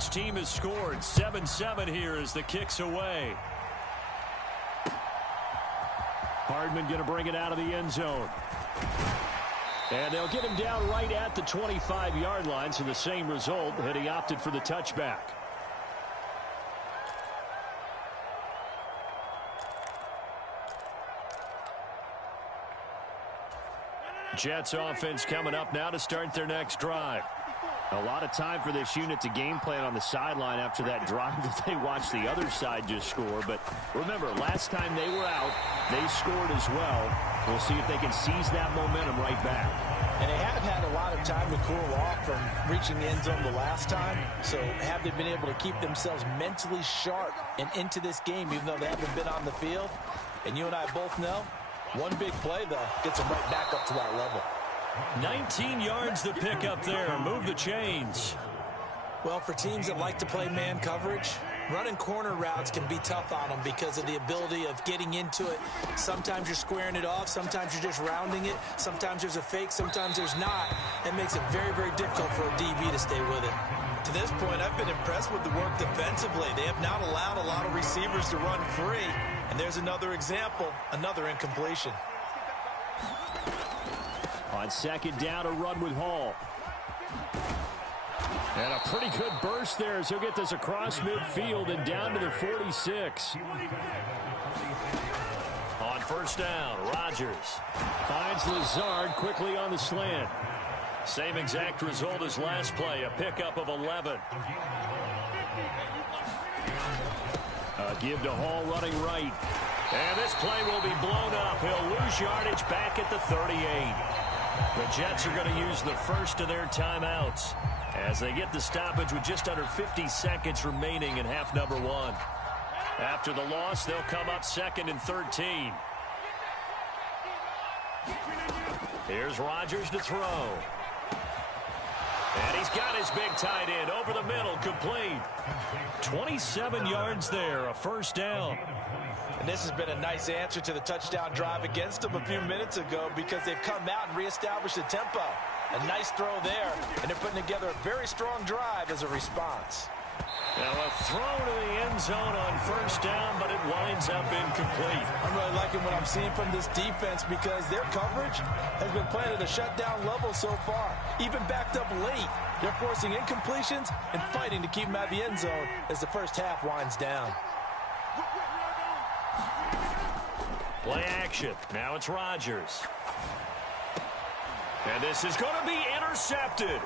each team has scored. 7-7 here as the kick's away. Hardman going to bring it out of the end zone. And they'll get him down right at the 25-yard line, so the same result had he opted for the touchback. Jets offense coming up now to start their next drive. A lot of time for this unit to game plan on the sideline after that drive that they watched the other side just score. But remember, last time they were out, they scored as well. We'll see if they can seize that momentum right back. And they have had a lot of time to cool off from reaching the end zone the last time. So have they been able to keep themselves mentally sharp and into this game, even though they haven't been on the field? And you and I both know, one big play, though, gets them right back up to that level. 19 yards to pick up there. Move the chains. Well, for teams that like to play man coverage, running corner routes can be tough on them because of the ability of getting into it. Sometimes you're squaring it off. Sometimes you're just rounding it. Sometimes there's a fake. Sometimes there's not. That makes it very, very difficult for a DB to stay with it. To this point, I've been impressed with the work defensively. They have not allowed a lot of receivers to run free. And there's another example, another incompletion. On second down, a run with Hall. And a pretty good burst there as he'll get this across midfield and down to the 46. On first down, Rodgers finds Lazard quickly on the slant. Same exact result as last play, a pickup of 11. A give to Hall running right. And this play will be blown up. He'll lose yardage back at the 38. The Jets are going to use the first of their timeouts as they get the stoppage with just under 50 seconds remaining in half number one. After the loss, they'll come up second and 13. Here's Rodgers to throw. And he's got his big tight end over the middle, complete. 27 yards there, a first down. And this has been a nice answer to the touchdown drive against them a few minutes ago because they've come out and reestablished the tempo. A nice throw there, and they're putting together a very strong drive as a response. Now a throw to the end zone on first down, but it winds up incomplete. I'm really liking what I'm seeing from this defense because their coverage has been playing at a shutdown level so far. Even backed up late, they're forcing incompletions and fighting to keep them out of the end zone as the first half winds down. Play action. Now it's Rodgers. And this is going to be intercepted.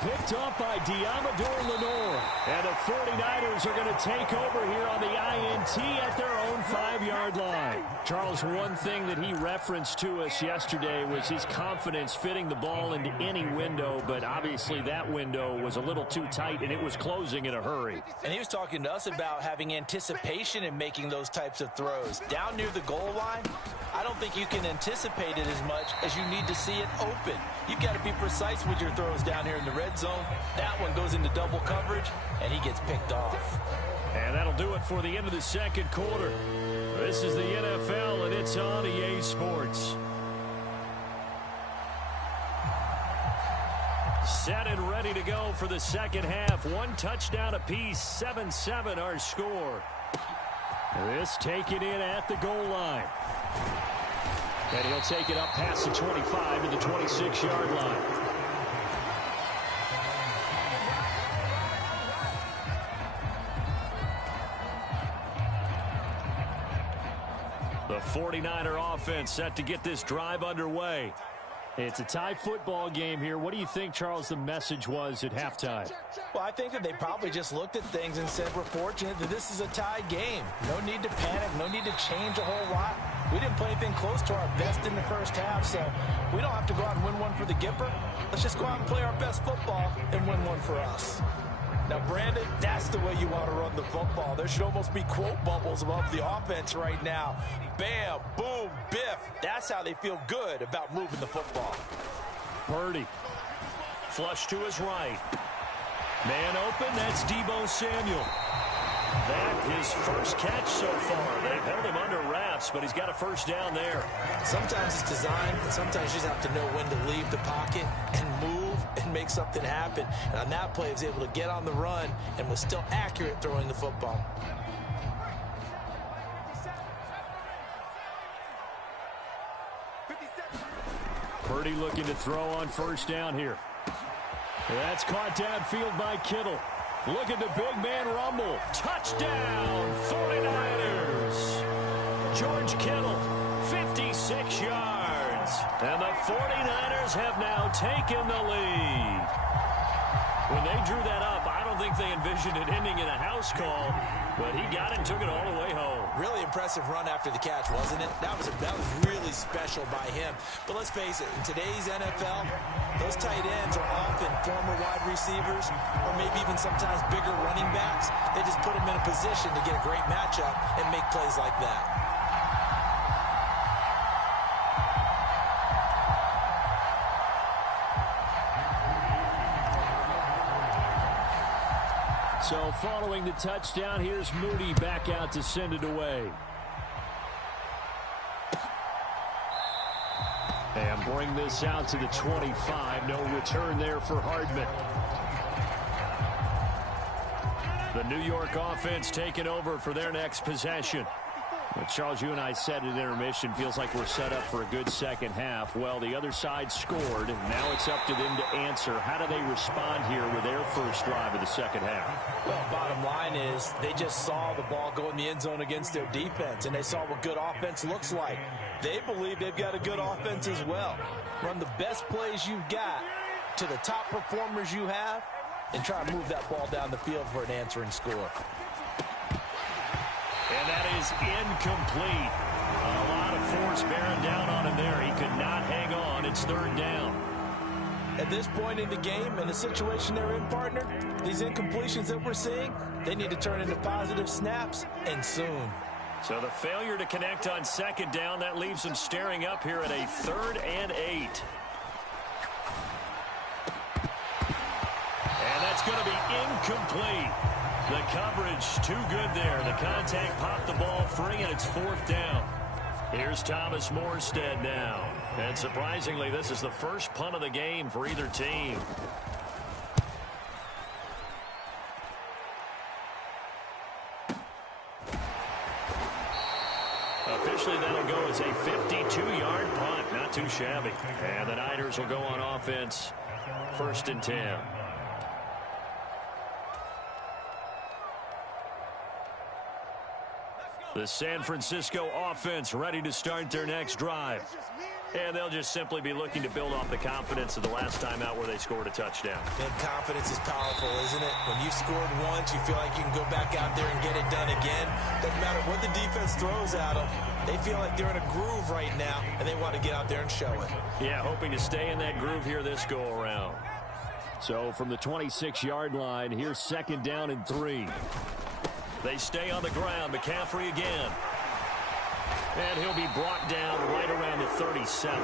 Picked off by Diamador Lenore. And the 49ers are going to take over here on the INT at their own 5-yard line. Charles, one thing that he referenced to us yesterday was his confidence fitting the ball into any window, but obviously that window was a little too tight and it was closing in a hurry. And he was talking to us about having anticipation in making those types of throws. Down near the goal line, I don't think you can anticipate it as much as you need to see it open. You've got to be precise with your throws down here in the red zone. That one goes into double coverage, and he gets picked off. And that'll do it for the end of the second quarter. This is the NFL, and it's on EA Sports. Set and ready to go for the second half. One touchdown apiece, 7-7 our score. This taken in at the goal line. And he'll take it up past the 25 to the 26-yard line. The 49er offense set to get this drive underway. It's a tie football game here. What do you think, Charles, the message was at halftime? Well, I think that they probably just looked at things and said, we're fortunate that this is a tie game. No need to panic. No need to change a whole lot. We didn't play anything close to our best in the first half, so we don't have to go out and win one for the Gipper. Let's just go out and play our best football and win one for us. Now, Brandon, that's the way you want to run the football. There should almost be quote bubbles above the offense right now. Bam, boom, biff. That's how they feel good about moving the football. Purdy. Flush to his right. Man open, that's Deebo Samuel. That his first catch so far. They've held him under wraps, but he's got a first down there. Sometimes it's designed, and sometimes you just have to know when to leave the pocket and move and make something happen. And on that play, he was able to get on the run and was still accurate throwing the football. Purdy looking to throw on first down here. That's caught downfield by Kittle. Look at the big man rumble. Touchdown, 49ers. George Kittle, 56 yards. And the 49ers have now taken the lead. When they drew that up, I don't think they envisioned it ending in a house call, but he got it and took it all the way home. Really impressive run after the catch, wasn't it? That was really special by him. But let's face it, in today's NFL, those tight ends are often former wide receivers or maybe even sometimes bigger running backs. They just put them in a position to get a great matchup and make plays like that. So following the touchdown, here's Moody back out to send it away. And bring this out to the 25. No return there for Hardman. The New York offense taking over for their next possession. Well, Charles, you and I said at intermission, feels like we're set up for a good second half. Well, the other side scored. Now it's up to them to answer. How do they respond here with their first drive of the second half? Well, bottom line is they just saw the ball go in the end zone against their defense, and they saw what good offense looks like. They believe they've got a good offense as well. Run the best plays you've got to the top performers you have, and try to move that ball down the field for an answering score. And that is incomplete. A lot of force bearing down on him there. He could not hang on. It's third down. At this point in the game, in the situation they're in, partner, these incompletions that we're seeing, they need to turn into positive snaps, and soon. So the failure to connect on second down, that leaves them staring up here at a 3rd and 8. And that's going to be incomplete. The coverage too good there. The contact popped the ball free, and it's 4th down. Here's Thomas Morstead now. And surprisingly, this is the first punt of the game for either team. Officially, that'll go as a 52-yard punt. Not too shabby. And the Niners will go on offense. 1st and 10. The San Francisco offense ready to start their next drive. And they'll just simply be looking to build off the confidence of the last time out where they scored a touchdown. And confidence is powerful, isn't it? When you've scored once, you feel like you can go back out there and get it done again. Doesn't matter what the defense throws at them. They feel like they're in a groove right now, and they want to get out there and show it. Yeah, hoping to stay in that groove here this go-around. So from the 26-yard line, here's 2nd down and 3. They stay on the ground. McCaffrey again. And he'll be brought down right around the 37.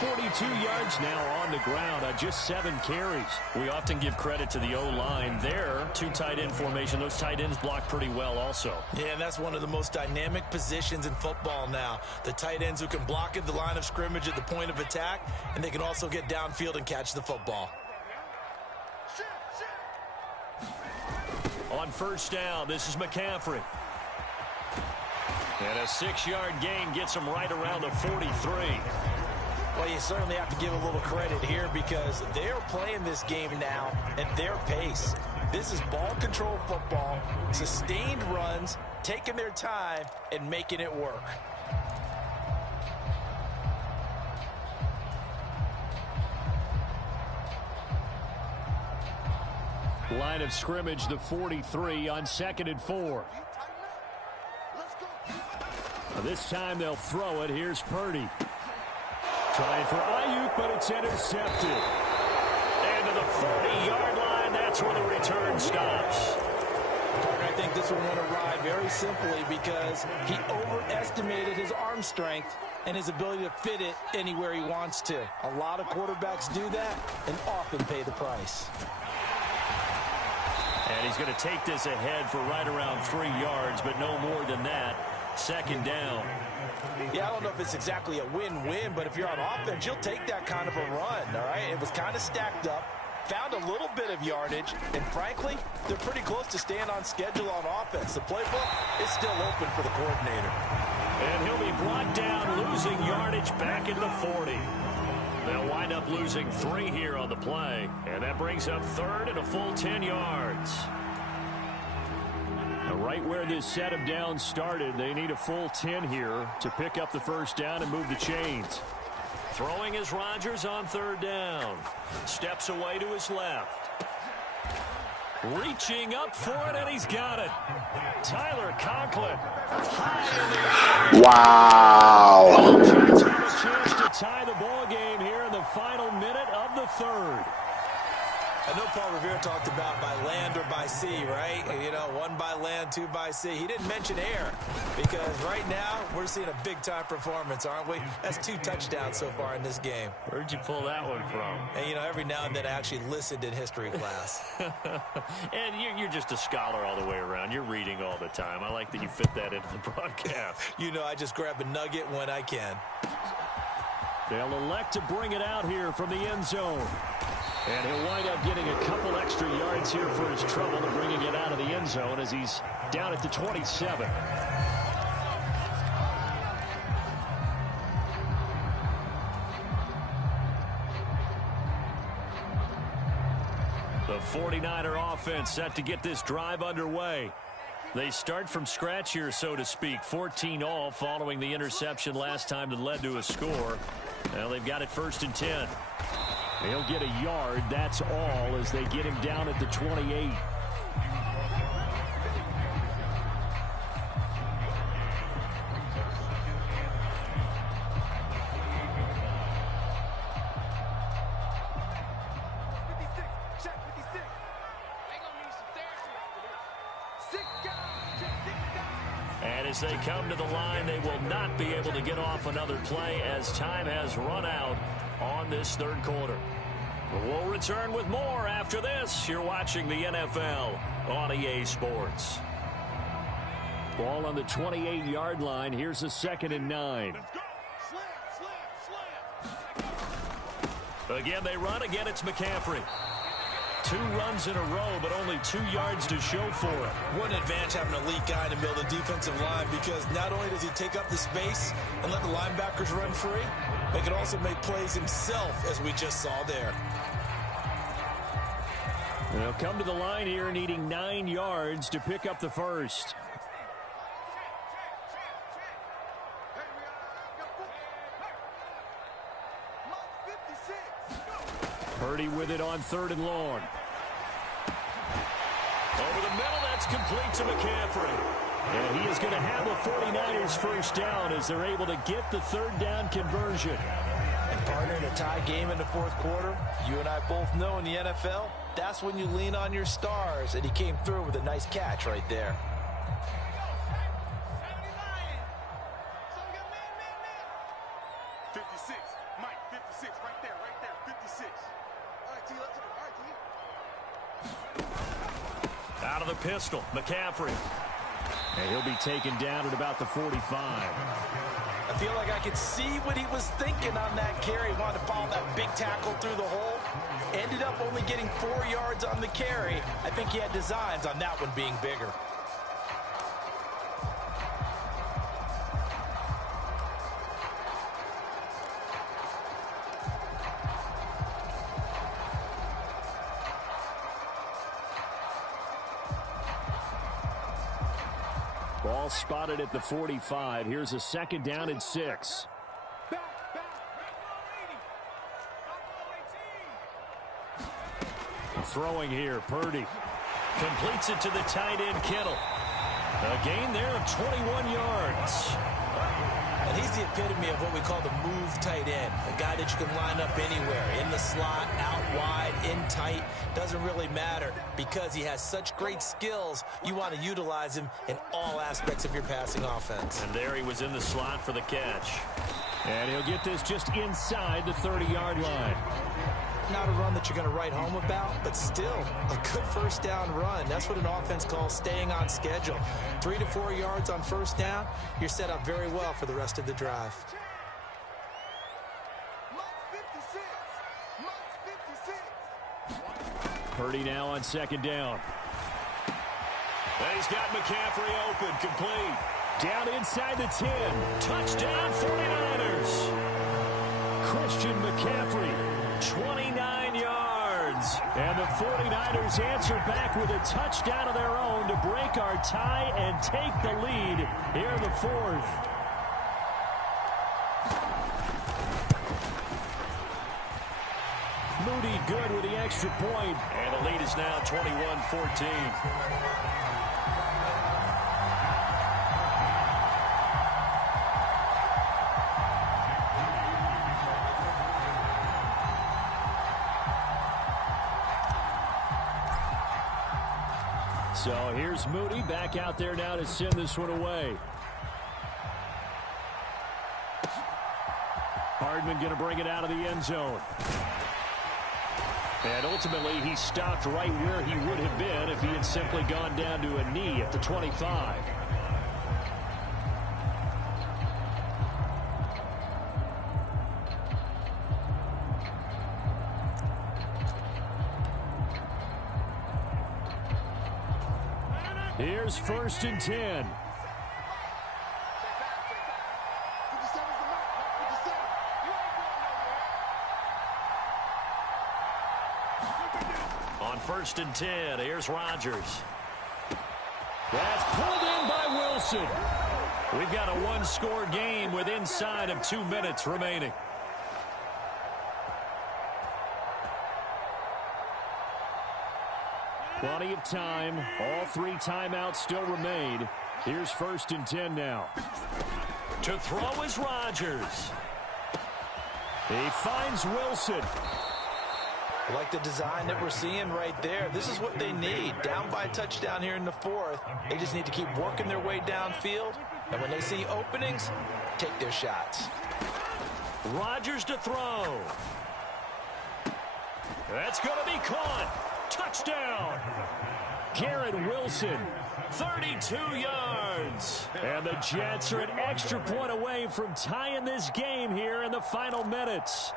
42 yards now on the ground on just 7 carries. We often give credit to the O-line there. 2 tight end formation. Those tight ends block pretty well also. Yeah, and that's one of the most dynamic positions in football now. The tight ends who can block at the line of scrimmage at the point of attack, and they can also get downfield and catch the football. On first down, this is McCaffrey. And a 6-yard gain gets him right around the 43. Well, you certainly have to give a little credit here because they're playing this game now at their pace. This is ball control football, sustained runs, taking their time, and making it work. Line of scrimmage, the 43 on 2nd and 4. This time they'll throw it. Here's Purdy. Trying for Ayuk, but it's intercepted. And to the 40-yard line, that's where the return stops. I think this one went awry very simply because he overestimated his arm strength and his ability to fit it anywhere he wants to. A lot of quarterbacks do that and often pay the price. And he's going to take this ahead for right around 3 yards, but no more than that. Second down. Yeah, I don't know if it's exactly a win-win, but if you're on offense, you'll take that kind of a run, all right? It was kind of stacked up, found a little bit of yardage, and frankly, they're pretty close to staying on schedule on offense. The playbook is still open for the coordinator. And he'll be brought down, losing yardage back at the 40. They'll wind up losing 3 here on the play, and that brings up third and a full 10 yards. Right where this set of downs started, they need a full 10 here to pick up the first down and move the chains. Throwing is Rodgers on third down. Steps away to his left. Reaching up for it, and he's got it. Tyler Conklin. High in the air. Wow. Jets have a chance to tie the ball game here in the final minute of the third. I know Paul Revere talked about by land or by sea, right? You know, 1 by land, 2 by sea. He didn't mention air because right now we're seeing a big-time performance, aren't we? That's 2 touchdowns so far in this game. Where'd you pull that one from? And, you know, every now and then I actually listened in history class. And you're just a scholar all the way around. You're reading all the time. I like that you fit that into the broadcast. You know, I just grab a nugget when I can. They'll elect to bring it out here from the end zone. And he'll wind up getting a couple extra yards here for his trouble and bringing it out of the end zone as he's down at the 27. The 49er offense set to get this drive underway. They start from scratch here, so to speak. 14 all following the interception last time that led to a score. Now they've got it 1st and 10. He'll get a yard, that's all, as they get him down at the 28. And as they come to the line, they will not be able to get off another play as time has run out on this third quarter. We'll return with more after this. You're watching the NFL on EA Sports. Ball on the 28-yard line. Here's a 2nd and 9. Again, they run. Again, it's McCaffrey. 2 runs in a row, but only 2 yards to show for it. What an advantage having an elite guy in the middle of the defensive line, because not only does he take up the space and let the linebackers run free, but he can also make plays himself, as we just saw there. They'll come to the line here needing 9 yards to pick up the first. Purdy with it on 3rd and long. Over the middle, that's complete to McCaffrey. And he is going to have the 49ers first down as they're able to get the 3rd down conversion. And partner, in a tie game in the 4th quarter, you and I both know in the NFL, that's when you lean on your stars. And he came through with a nice catch right there. Out of the pistol, McCaffrey. And he'll be taken down at about the 45. I feel like I could see what he was thinking on that carry. He wanted to follow that big tackle through the hole. Ended up only getting 4 yards on the carry. I think he had designs on that one being bigger. Ball spotted at the 45. Here's a 2nd down and 6. Throwing here, Purdy. Completes it to the tight end, Kittle. A gain there of 21 yards. And he's the epitome of what we call the move tight end. A guy that you can line up anywhere. In the slot, out wide, in tight. Doesn't really matter because he has such great skills. You want to utilize him in all aspects of your passing offense. And there he was in the slot for the catch. And he'll get this just inside the 30-yard line. not a run that you're going to write home about, but still a good first down run. That's what an offense calls staying on schedule. 3 to 4 yards on first down, you're set up very well for the rest of the drive. Purdy now on second down. And he's got McCaffrey open, complete. Down inside the 10. Touchdown 49ers. Christian McCaffrey, 29 yards. And the 49ers answer back with a touchdown of their own to break our tie and take the lead here in the fourth. Moody good with the extra point. And the lead is now 21-14. So here's Moody back out there now to send this one away. Hardman going to bring it out of the end zone. And ultimately, he stopped right where he would have been if he had simply gone down to a knee at the 25. Here's first and 10. On first and 10, here's Rodgers. That's pulled in by Wilson. We've got a one-score game with inside of 2 minutes remaining. Plenty of time. All 3 timeouts still remain. Here's first and 10 now. To throw is Rodgers. He finds Wilson. I like the design that we're seeing right there. This is what they need. Down by a touchdown here in the fourth. They just need to keep working their way downfield. And when they see openings, take their shots. Rodgers to throw. That's going to be caught. Touchdown. Garrett Wilson, 32 yards. And the Jets are an extra point away from tying this game here in the final minutes.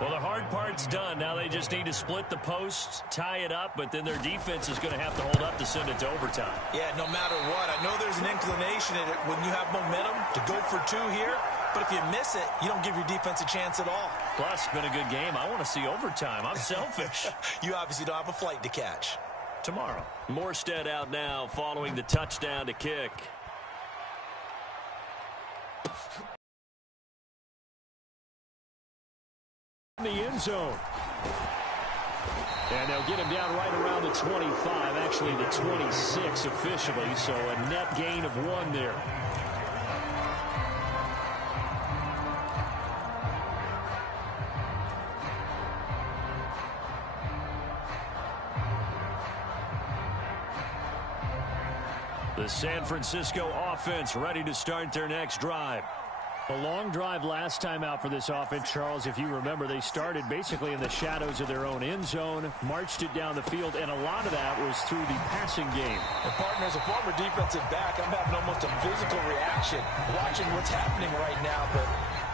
Well, the hard part's done. Now they just need to split the posts, tie it up, but then their defense is going to have to hold up to send it to overtime. Yeah, no matter what. I know there's an inclination in it when you have momentum to go for 2 here, but if you miss it, you don't give your defense a chance at all. Plus, it's been a good game. I want to see overtime. I'm selfish. You obviously don't have a flight to catch. Tomorrow. Morstead out now following the touchdown to kick. In the end zone. And they'll get him down right around the 25, actually the 26 officially, so a net gain of 1 there. The San Francisco offense ready to start their next drive. A long drive last time out for this offense, Charles. If you remember, they started basically in the shadows of their own end zone, marched it down the field, and a lot of that was through the passing game. And partner, as a former defensive back, I'm having almost a physical reaction watching what's happening right now. But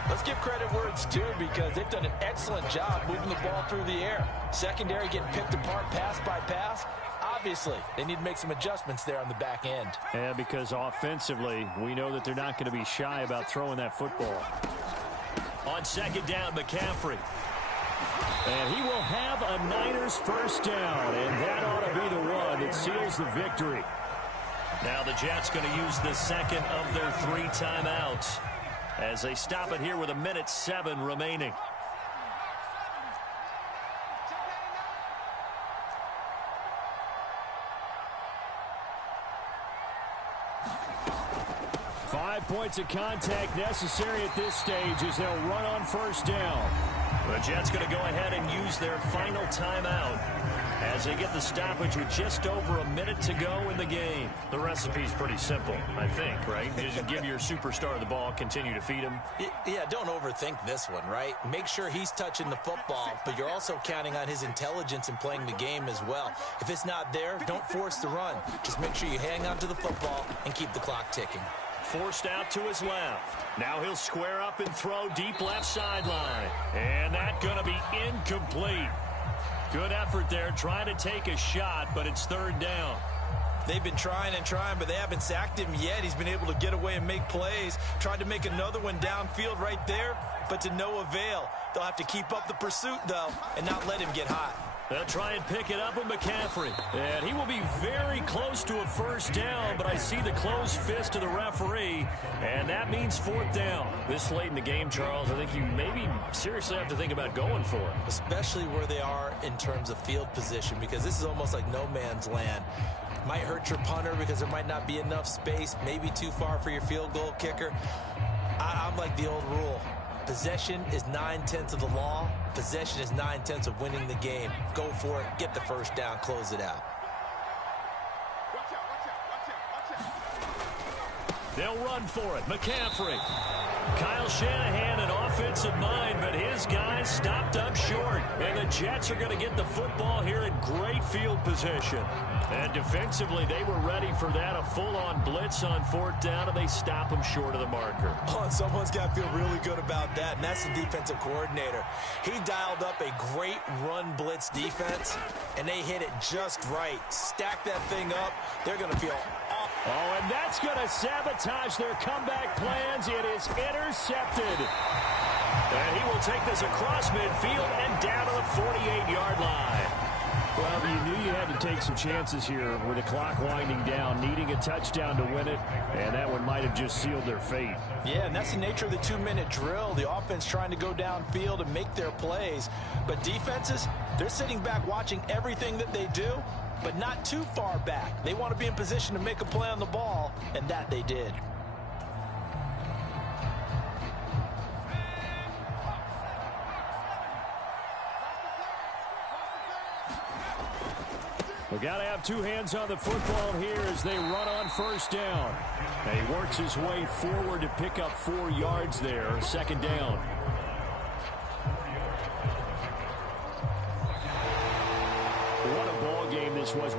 let's give credit where it's due because they've done an excellent job moving the ball through the air. Secondary getting picked apart pass by pass. Obviously, they need to make some adjustments there on the back end. Yeah, because offensively, we know that they're not going to be shy about throwing that football. On second down, McCaffrey. And he will have a Niners first down, and that ought to be the one that seals the victory. Now the Jets going to use the second of their 3 timeouts as they stop it here with 1:07 remaining. Points of contact necessary at this stage as they'll run on first down. The Jets going to go ahead and use their final timeout. as they get the stoppage with just over a minute to go in the game. The recipe's pretty simple, I think, right? You just give your superstar the ball, continue to feed him. Yeah, don't overthink this one, right? Make sure he's touching the football, but you're also counting on his intelligence in playing the game as well. If it's not there, don't force the run. Just make sure you hang on to the football and keep the clock ticking. Forced out to his left. Now he'll square up and throw deep left sideline. And that's going to be incomplete. Good effort there, trying to take a shot, but it's third down. They've been trying and trying, but they haven't sacked him yet. He's been able to get away and make plays. Tried to make another one downfield right there, but to no avail. They'll have to keep up the pursuit, though, and not let him get hot. They'll try and pick it up with McCaffrey. And he will be very close to a first down, but I see the closed fist of the referee, and that means fourth down. This late in the game, Charles, I think you maybe seriously have to think about going for it. Especially where they are in terms of field position, because this is almost like no man's land. Might hurt your punter because there might not be enough space, maybe too far for your field goal kicker. I'm like the old rule. Possession is 9/10 of the law. Possession is 9/10 of winning the game. Go for it. Get the first down. Close it out. They'll run for it. McCaffrey. Kyle Shanahan, an offensive mind, but his guys stopped up short. And the Jets are going to get the football here in great field position. And defensively, they were ready for that, a full-on blitz on fourth down, and they stop them short of the marker. Oh, and someone's got to feel really good about that, and that's the defensive coordinator. He dialed up a great run blitz defense, and they hit it just right. Stack that thing up. They're going to feel awesome. Oh, and that's going to sabotage their comeback plans. It is intercepted. And he will take this across midfield and down to the 48-yard line. Well, you knew you had to take some chances here with the clock winding down, needing a touchdown to win it, and that one might have just sealed their fate. Yeah, and that's the nature of the 2-minute drill. The offense trying to go downfield and make their plays. But defenses, they're sitting back watching everything that they do, but not too far back. They want to be in position to make a play on the ball, and that they did. We've got to have two hands on the football here as they run on first down. And he works his way forward to pick up 4 yards there, second down. What a ball game this was.